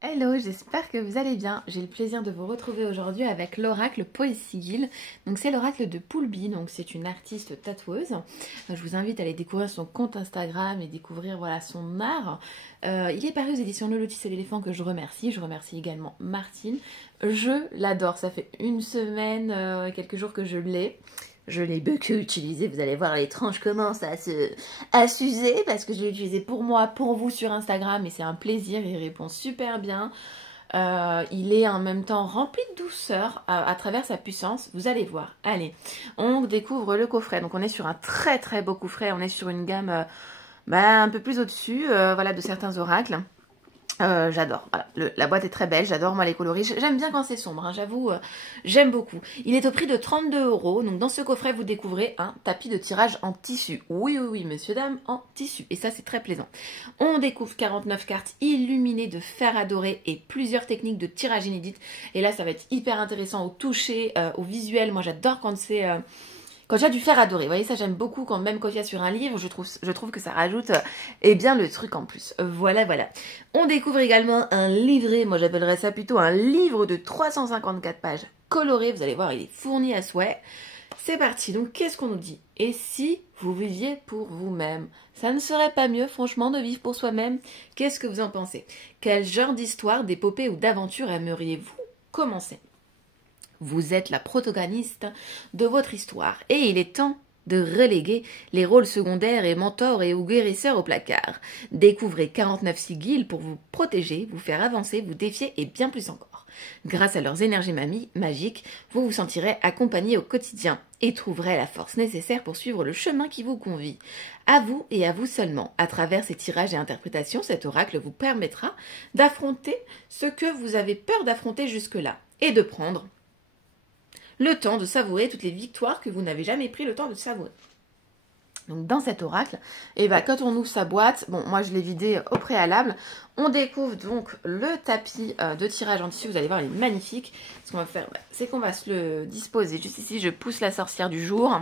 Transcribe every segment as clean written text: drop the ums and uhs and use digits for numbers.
Hello, j'espère que vous allez bien. J'ai le plaisir de vous retrouver aujourd'hui avec l'oracle Poésigil. Donc c'est l'oracle de Poulby, donc c'est une artiste tatoueuse. Je vous invite à aller découvrir son compte Instagram et découvrir voilà son art. Il est paru aux éditions Le Lotus et l'éléphant que je remercie. Je remercie également Martine. Je l'adore, ça fait une semaine, quelques jours que je l'ai. Je l'ai beaucoup utilisé, vous allez voir les tranches commencent à s'user parce que je l'ai utilisé pour moi, pour vous sur Instagram et c'est un plaisir, il répond super bien. Il est en même temps rempli de douceur à travers sa puissance, vous allez voir. Allez, on découvre le coffret, donc on est sur un très très beau coffret, on est sur une gamme un peu plus au-dessus voilà, de certains oracles. J'adore, voilà. La boîte est très belle, j'adore moi les coloris, j'aime bien quand c'est sombre, hein, j'avoue, j'aime beaucoup. Il est au prix de 32 €, donc dans ce coffret vous découvrez un tapis de tirage en tissu. Oui, oui, oui, messieurs, dames, en tissu, et ça c'est très plaisant. On découvre 49 cartes illuminées de fer adoré et plusieurs techniques de tirage inédites, et là ça va être hyper intéressant au toucher, au visuel, moi j'adore quand c'est... Quand il y a du fer adoré, vous voyez, ça j'aime beaucoup, quand même quand il y a sur un livre, je trouve que ça rajoute eh bien le truc en plus. Voilà, voilà. On découvre également un livret, moi j'appellerais ça plutôt un livre de 354 pages coloré, vous allez voir, il est fourni à souhait. C'est parti, donc qu'est-ce qu'on nous dit? Et si vous viviez pour vous-même? Ça ne serait pas mieux, franchement, de vivre pour soi-même? Qu'est-ce que vous en pensez? Quel genre d'histoire, d'épopée ou d'aventure aimeriez-vous commencer? Vous êtes la protagoniste de votre histoire et il est temps de reléguer les rôles secondaires et mentors et ou guérisseurs au placard. Découvrez 49 sigils pour vous protéger, vous faire avancer, vous défier et bien plus encore. Grâce à leurs énergies magiques, vous vous sentirez accompagné au quotidien et trouverez la force nécessaire pour suivre le chemin qui vous convie. À vous et à vous seulement. À travers ces tirages et interprétations, cet oracle vous permettra d'affronter ce que vous avez peur d'affronter jusque-là et de prendre le temps de savourer toutes les victoires que vous n'avez jamais pris le temps de savourer. Donc dans cet oracle, quand on ouvre sa boîte, bon moi je l'ai vidé au préalable, on découvre donc le tapis de tirage en tissu, vous allez voir il est magnifique. Ce qu'on va faire, c'est qu'on va se le disposer juste ici, je pousse la sorcière du jour.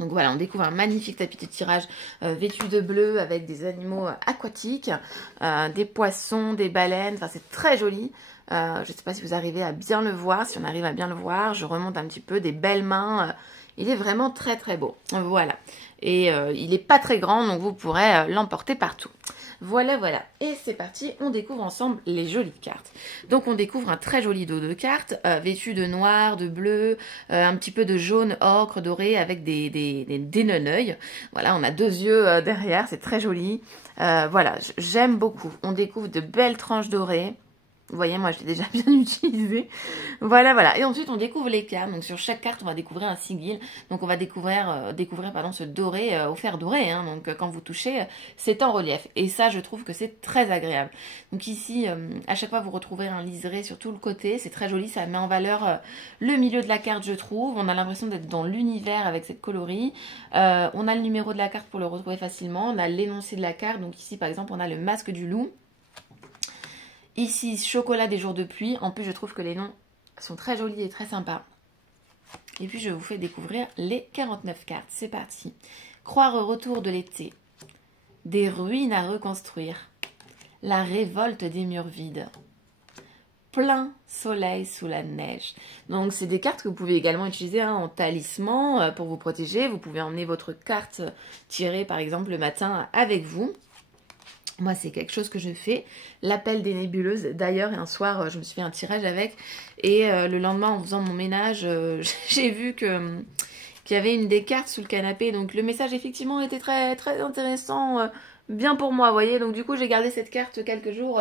Donc voilà, on découvre un magnifique tapis de tirage vêtu de bleu avec des animaux aquatiques, des poissons, des baleines, enfin c'est très joli. Je ne sais pas si vous arrivez à bien le voir, si on arrive à bien le voir, je remonte un petit peu, des belles mains, il est vraiment très très beau, voilà. Et il n'est pas très grand, donc vous pourrez l'emporter partout. Voilà, voilà. Et c'est parti, on découvre ensemble les jolies cartes. Donc on découvre un très joli dos de cartes, vêtu de noir, de bleu, un petit peu de jaune, ocre, doré, avec des neneuils. Voilà, on a deux yeux derrière, c'est très joli. Voilà, j'aime beaucoup. On découvre de belles tranches dorées. Vous voyez, moi, je l'ai déjà bien utilisé. Voilà, voilà. Et ensuite, on découvre les cartes. Donc, sur chaque carte, on va découvrir un sigil. Donc, on va découvrir ce doré au fer doré. Hein. Donc, quand vous touchez, c'est en relief. Et ça, je trouve que c'est très agréable. Donc, ici, à chaque fois, vous retrouverez un liseré sur tout le côté. C'est très joli. Ça met en valeur le milieu de la carte, je trouve. On a l'impression d'être dans l'univers avec cette coloris. On a le numéro de la carte pour le retrouver facilement. On a l'énoncé de la carte. Donc, ici, par exemple, on a le masque du loup. Ici, chocolat des jours de pluie. En plus, je trouve que les noms sont très jolis et très sympas. Et puis, je vous fais découvrir les 49 cartes. C'est parti. Croire au retour de l'été. Des ruines à reconstruire. La révolte des murs vides. Plein soleil sous la neige. Donc, c'est des cartes que vous pouvez également utiliser en talisman pour vous protéger. Vous pouvez emmener votre carte tirée, par exemple, le matin avec vous. Moi, c'est quelque chose que je fais. L'appel des nébuleuses. D'ailleurs, un soir, je me suis fait un tirage avec. Et le lendemain, en faisant mon ménage, j'ai vu qu'il y avait une des cartes sous le canapé. Donc, le message, effectivement, était très, très intéressant. Bien pour moi, vous voyez. Donc, du coup, j'ai gardé cette carte quelques jours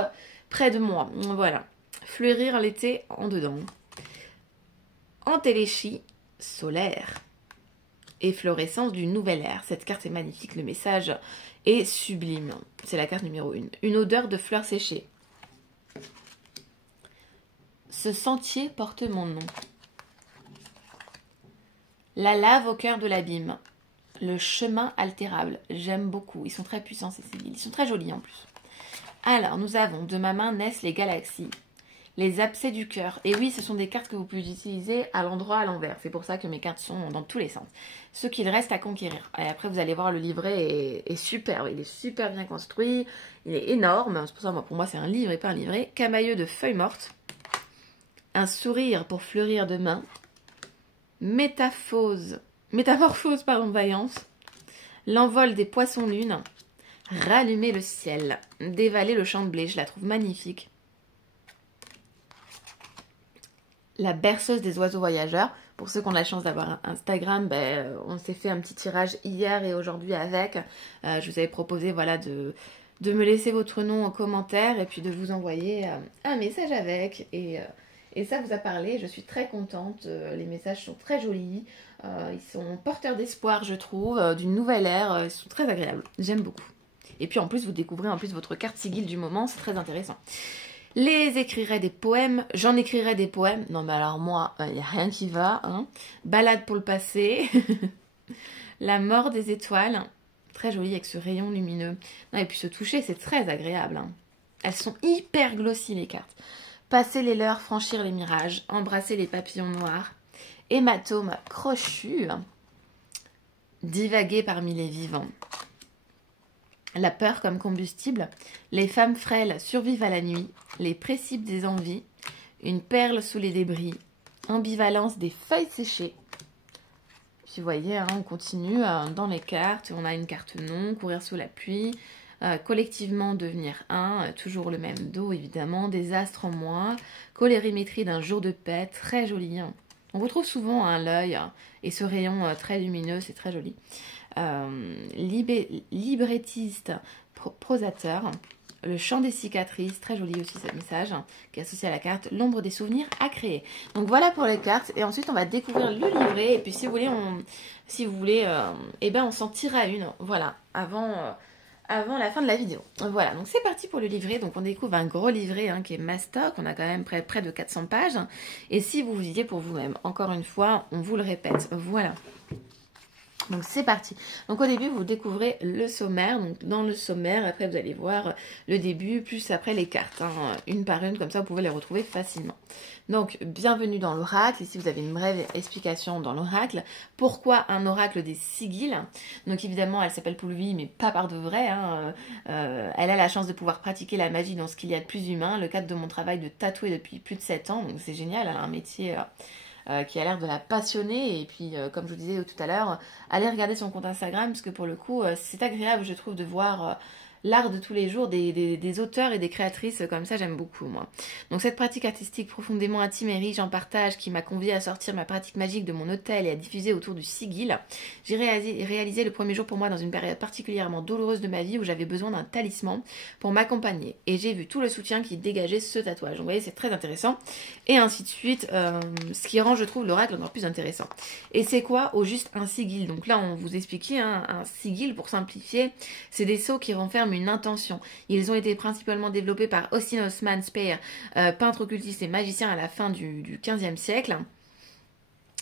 près de moi. Voilà. Fleurir l'été en dedans. Entéléchie solaire. Efflorescence du nouvel air. Cette carte est magnifique. Le message est sublime. C'est la carte numéro 1. Une odeur de fleurs séchées. Ce sentier porte mon nom. La lave au cœur de l'abîme. Le chemin altérable. J'aime beaucoup. Ils sont très puissants ces sigils. Ils sont très jolis en plus. Alors, nous avons de ma main naissent les galaxies. Les abcès du cœur. Et oui, ce sont des cartes que vous pouvez utiliser à l'endroit, à l'envers. C'est pour ça que mes cartes sont dans tous les sens. Ce qu'il reste à conquérir. Et après, vous allez voir, le livret est super. Il est super bien construit. Il est énorme. C'est pour ça, pour moi, c'est un livre et pas un livret. Camailleux de feuilles mortes. Un sourire pour fleurir demain. Métamorphose, vaillance. L'envol des poissons-lunes. Rallumer le ciel. Dévaler le champ de blé. Je la trouve magnifique. La berceuse des oiseaux voyageurs. Pour ceux qui ont la chance d'avoir un Instagram, on s'est fait un petit tirage hier et aujourd'hui avec. Je vous avais proposé voilà, de me laisser votre nom en commentaire et puis de vous envoyer un message avec. Et ça vous a parlé, je suis très contente. Les messages sont très jolis. Ils sont porteurs d'espoir, je trouve, d'une nouvelle ère. Ils sont très agréables. J'aime beaucoup. Et puis en plus, vous découvrez en plus votre carte sigil du moment. C'est très intéressant. Les écrirai des poèmes, j'en écrirai des poèmes. Non mais alors moi, il n'y a rien qui va. Hein. Balade pour le passé. La mort des étoiles. Très jolie avec ce rayon lumineux. Non, et puis se toucher, c'est très agréable. Hein. Elles sont hyper glossy les cartes. Passer les leurs, franchir les mirages. Embrasser les papillons noirs. Hématome crochu. Divaguer parmi les vivants. La peur comme combustible, les femmes frêles survivent à la nuit, les précipes des envies, une perle sous les débris, ambivalence des feuilles séchées. Puis vous voyez, hein, on continue dans les cartes, on a une carte non, courir sous la pluie, collectivement devenir un, toujours le même dos évidemment, des astres en moins, colérimétrie d'un jour de paix, très joli. Hein. On retrouve souvent hein, l'œil et ce rayon très lumineux, c'est très joli. Librettiste, prosateur, le chant des cicatrices, très joli aussi ce message, qui est associé à la carte, l'ombre des souvenirs à créer. Donc voilà pour les cartes, et ensuite on va découvrir le livret, et puis si vous voulez, on s'en tirera une, voilà, avant la fin de la vidéo. Voilà, donc c'est parti pour le livret. Donc on découvre un gros livret hein, qui est Mastoc. On a quand même près de 400 pages. Et si vous visiez pour vous-même, encore une fois, on vous le répète. Voilà. Donc c'est parti. Donc au début vous découvrez le sommaire. Donc dans le sommaire, après vous allez voir le début, plus après les cartes, hein, une par une, comme ça vous pouvez les retrouver facilement. Donc bienvenue dans l'oracle. Ici vous avez une brève explication dans l'oracle. Pourquoi un oracle des sigils? Donc évidemment elle s'appelle Poulvie, mais pas par de vrai. Hein. Elle a la chance de pouvoir pratiquer la magie dans ce qu'il y a de plus humain. Le cadre de mon travail de tatouer depuis plus de 7 ans. Donc c'est génial, elle a un métier... qui a l'air de la passionner et puis comme je vous disais tout à l'heure, allez regarder son compte Instagram parce que pour le coup c'est agréable je trouve de voir l'art de tous les jours des auteurs et des créatrices comme ça, j'aime beaucoup moi. Donc cette pratique artistique profondément intime et riche en partage qui m'a conviée à sortir ma pratique magique de mon hôtel et à diffuser autour du sigil, j'ai réalisé le premier jour pour moi dans une période particulièrement douloureuse de ma vie où j'avais besoin d'un talisman pour m'accompagner et j'ai vu tout le soutien qui dégageait ce tatouage. Donc vous voyez c'est très intéressant et ainsi de suite, ce qui rend je trouve l'oracle encore plus intéressant. Et c'est quoi au juste un sigil? Donc là on vous expliquait hein, un sigil pour simplifier, c'est des sceaux qui renferment une intention. Ils ont été principalement développés par Austin Osman Spare, peintre occultiste et magicien à la fin du XVe siècle.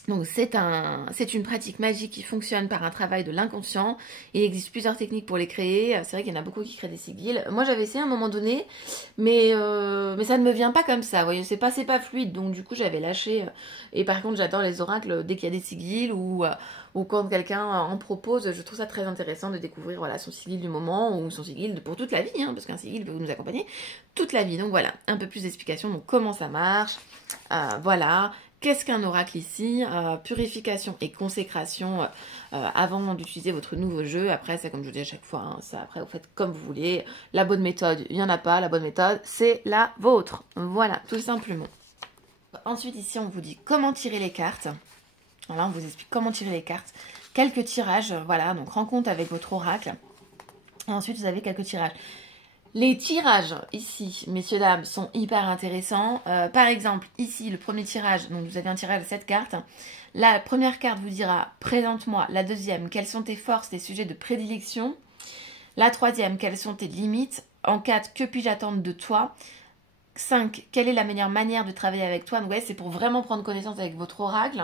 Donc c'est une pratique magique qui fonctionne par un travail de l'inconscient. Il existe plusieurs techniques pour les créer. C'est vrai qu'il y en a beaucoup qui créent des sigils. Moi j'avais essayé à un moment donné, mais ça ne me vient pas comme ça. Vous voyez, c'est pas fluide. Donc du coup j'avais lâché. Et par contre j'adore les oracles dès qu'il y a des sigils ou quand quelqu'un en propose. Je trouve ça très intéressant de découvrir voilà, son sigil du moment ou son sigil pour toute la vie. Hein, parce qu'un sigil peut nous accompagner toute la vie. Donc voilà, un peu plus d'explications. Donc comment ça marche. Voilà. Qu'est-ce qu'un oracle ici? Purification et consécration avant d'utiliser votre nouveau jeu. Après, c'est comme je vous dis à chaque fois, hein, ça, après vous faites comme vous voulez. La bonne méthode, il n'y en a pas. La bonne méthode, c'est la vôtre. Voilà, tout simplement. Ensuite, ici, on vous dit comment tirer les cartes. Voilà, on vous explique comment tirer les cartes. Quelques tirages, voilà, donc rencontre avec votre oracle. Et ensuite, vous avez quelques tirages. Les tirages ici, messieurs, dames, sont hyper intéressants. Par exemple, ici, le premier tirage, donc vous avez un tirage de 7 cartes. La première carte vous dira « Présente-moi ». La deuxième, « Quelles sont tes forces, tes sujets de prédilection ». La troisième, « Quelles sont tes limites ». En 4, « Que puis-je attendre de toi ». 5. Quelle est la meilleure manière de travailler avec toi? Ouais, c'est pour vraiment prendre connaissance avec votre oracle.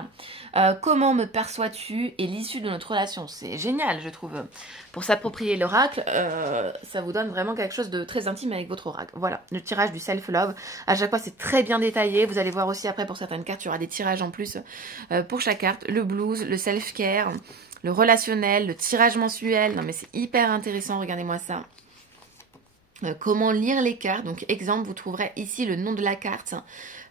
Comment me perçois-tu et l'issue de notre relation? C'est génial, je trouve. Pour s'approprier l'oracle, ça vous donne vraiment quelque chose de très intime avec votre oracle. Voilà, le tirage du self-love. À chaque fois, c'est très bien détaillé. Vous allez voir aussi après pour certaines cartes, il y aura des tirages en plus pour chaque carte. Le blues, le self-care, le relationnel, le tirage mensuel. Non mais c'est hyper intéressant, regardez-moi ça. Comment lire les cartes. Donc exemple, vous trouverez ici le nom de la carte.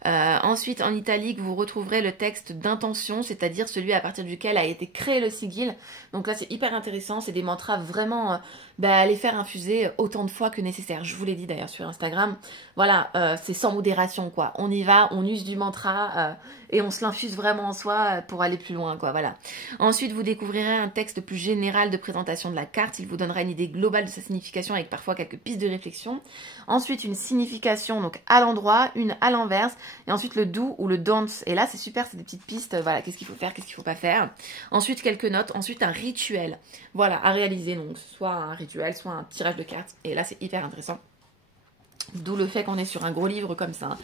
Ensuite, en italique, vous retrouverez le texte d'intention, c'est-à-dire celui à partir duquel a été créé le sigil. Donc là, c'est hyper intéressant. C'est des mantras vraiment à les faire infuser autant de fois que nécessaire. Je vous l'ai dit d'ailleurs sur Instagram. Voilà, c'est sans modération, quoi. On y va, on use du mantra et on se l'infuse vraiment en soi pour aller plus loin, quoi. Voilà. Ensuite, vous découvrirez un texte plus général de présentation de la carte. Il vous donnera une idée globale de sa signification avec parfois quelques pistes de réflexion. Ensuite, une signification donc à l'endroit, une à l'inverse. Et ensuite, le do ou le don't. Et là, c'est super, c'est des petites pistes. Voilà, qu'est-ce qu'il faut faire, qu'est-ce qu'il ne faut pas faire. Ensuite, quelques notes. Ensuite, un rituel. Voilà, à réaliser. Donc, soit un rituel, soit un tirage de cartes. Et là, c'est hyper intéressant. D'où le fait qu'on est sur un gros livre comme ça.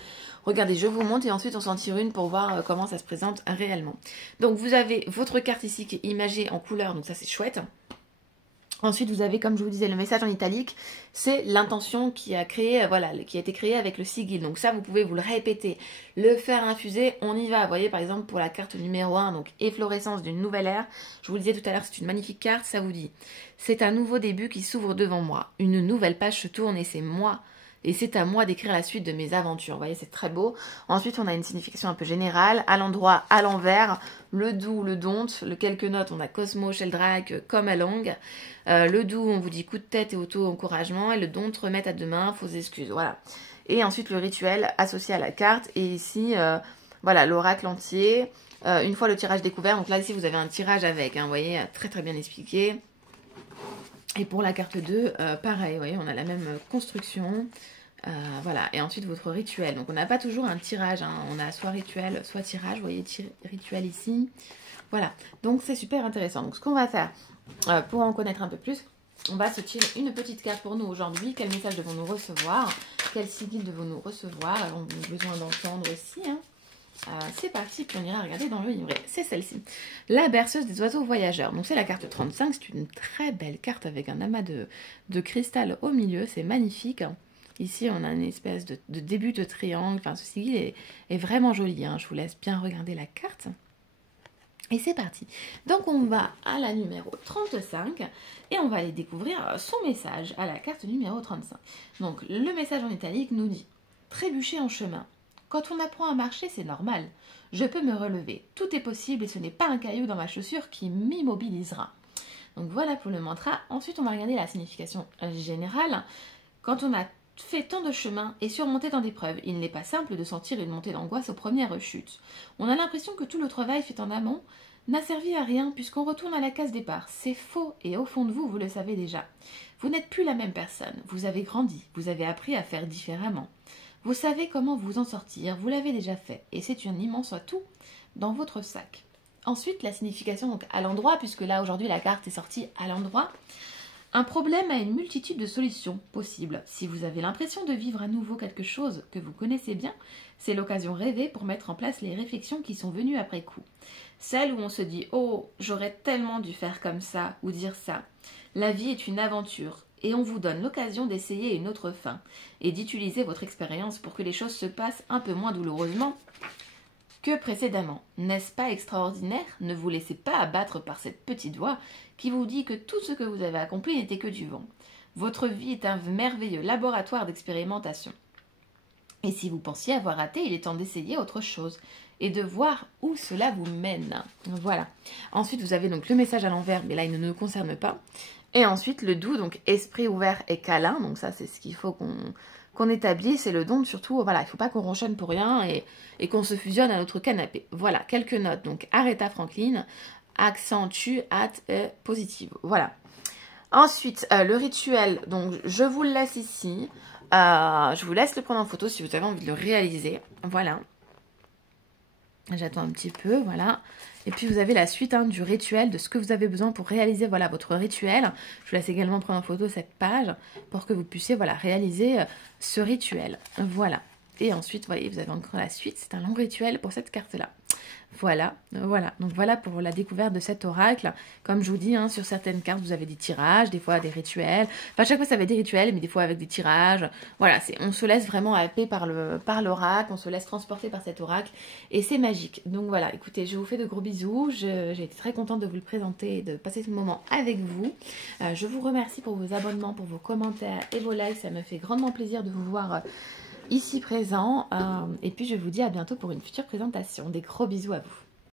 Regardez, je vous montre et ensuite on s'en tire une pour voir comment ça se présente réellement. Donc vous avez votre carte ici qui est imagée en couleur, donc ça c'est chouette. Ensuite, vous avez, comme je vous disais, le message en italique, c'est l'intention qui a créé, voilà, qui a été créée avec le sigil. Donc ça, vous pouvez vous le répéter, le faire infuser, on y va. Vous voyez, par exemple, pour la carte numéro 1, donc efflorescence d'une nouvelle ère. Je vous le disais tout à l'heure, c'est une magnifique carte, ça vous dit. C'est un nouveau début qui s'ouvre devant moi. Une nouvelle page se tourne et c'est moi. Et c'est à moi d'écrire la suite de mes aventures. Vous voyez, c'est très beau. Ensuite, on a une signification un peu générale. À l'endroit, à l'envers. Le do, le don't. Le quelques notes, on a Cosmo, Sheldrake, comme à langue. Le do, on vous dit coup de tête et auto-encouragement. Et le don't, remettre à demain, fausses excuses. Voilà. Et ensuite, le rituel associé à la carte. Et ici, voilà, l'oracle entier. Une fois le tirage découvert. Donc là, ici, vous avez un tirage avec. Vous voyez, très très bien expliqué. Et pour la carte 2, pareil, vous voyez, on a la même construction. Voilà, et ensuite votre rituel. Donc on n'a pas toujours un tirage, hein. On a soit rituel, soit tirage. Vous voyez, rituel ici. Voilà, donc c'est super intéressant. Donc ce qu'on va faire, pour en connaître un peu plus, on va se tirer une petite carte pour nous aujourd'hui. Quel message devons-nous recevoir? Quel sigil devons-nous recevoir? On a besoin d'entendre aussi, hein. C'est parti, puis on ira regarder dans le livret. C'est celle-ci. La berceuse des oiseaux voyageurs. Donc c'est la carte 35. C'est une très belle carte avec un amas de cristal au milieu. C'est magnifique. Ici, on a une espèce de début de triangle. Enfin, ce sigil est vraiment joli, hein. Je vous laisse bien regarder la carte. Et c'est parti. Donc on va à la numéro 35 et on va aller découvrir son message à la carte numéro 35. Donc le message en italique nous dit « Trébucher en chemin. Quand on apprend à marcher, c'est normal. Je peux me relever. Tout est possible et ce n'est pas un caillou dans ma chaussure qui m'immobilisera. » Donc voilà pour le mantra. Ensuite, on va regarder la signification générale. Quand on a fait tant de chemin et surmonté tant d'épreuves, il n'est pas simple de sentir une montée d'angoisse aux premières chutes. On a l'impression que tout le travail fait en amont n'a servi à rien puisqu'on retourne à la case départ. C'est faux et au fond de vous, vous le savez déjà. Vous n'êtes plus la même personne. Vous avez grandi. Vous avez appris à faire différemment. Vous savez comment vous en sortir, vous l'avez déjà fait, et c'est un immense atout dans votre sac. Ensuite, la signification donc à l'endroit, puisque là aujourd'hui la carte est sortie à l'endroit. Un problème a une multitude de solutions possibles. Si vous avez l'impression de vivre à nouveau quelque chose que vous connaissez bien, c'est l'occasion rêvée pour mettre en place les réflexions qui sont venues après coup. Celles où on se dit « Oh, j'aurais tellement dû faire comme ça ou dire ça ». La vie est une aventure. Et on vous donne l'occasion d'essayer une autre fin et d'utiliser votre expérience pour que les choses se passent un peu moins douloureusement que précédemment. N'est-ce pas extraordinaire? Ne vous laissez pas abattre par cette petite voix qui vous dit que tout ce que vous avez accompli n'était que du vent. Votre vie est un merveilleux laboratoire d'expérimentation. Et si vous pensiez avoir raté, il est temps d'essayer autre chose et de voir où cela vous mène. Voilà. Ensuite, vous avez donc le message à l'envers, mais là, il ne nous concerne pas. Et ensuite, le do, donc esprit ouvert et câlin. Donc ça, c'est ce qu'il faut qu'on établisse. C'est le don, surtout, voilà, il ne faut pas qu'on ronchonne pour rien et qu'on se fusionne à notre canapé. Voilà, quelques notes. Donc, Aretha Franklin, accentue, hâte et positive. Voilà. Ensuite, le rituel. Donc, je vous le laisse ici. Je vous laisse le prendre en photo si vous avez envie de le réaliser. Voilà. J'attends un petit peu, voilà. Et puis vous avez la suite du rituel, de ce que vous avez besoin pour réaliser voilà, votre rituel. Je vous laisse également prendre en photo cette page pour que vous puissiez voilà, réaliser ce rituel. Voilà. Et ensuite, vous voyez, vous avez encore la suite. C'est un long rituel pour cette carte-là. Voilà, voilà. Donc voilà pour la découverte de cet oracle. Comme je vous dis, hein, sur certaines cartes, vous avez des tirages, des fois des rituels. Enfin, chaque fois, ça va être des rituels, mais des fois avec des tirages. Voilà, on se laisse vraiment happer par l'oracle, on se laisse transporter par cet oracle. Et c'est magique. Donc voilà, écoutez, je vous fais de gros bisous. J'ai été très contente de vous le présenter et de passer ce moment avec vous. Je vous remercie pour vos abonnements, pour vos commentaires et vos likes. Ça me fait grandement plaisir de vous voir ici présent. Et puis je vous dis à bientôt pour une future présentation. Des gros bisous à vous.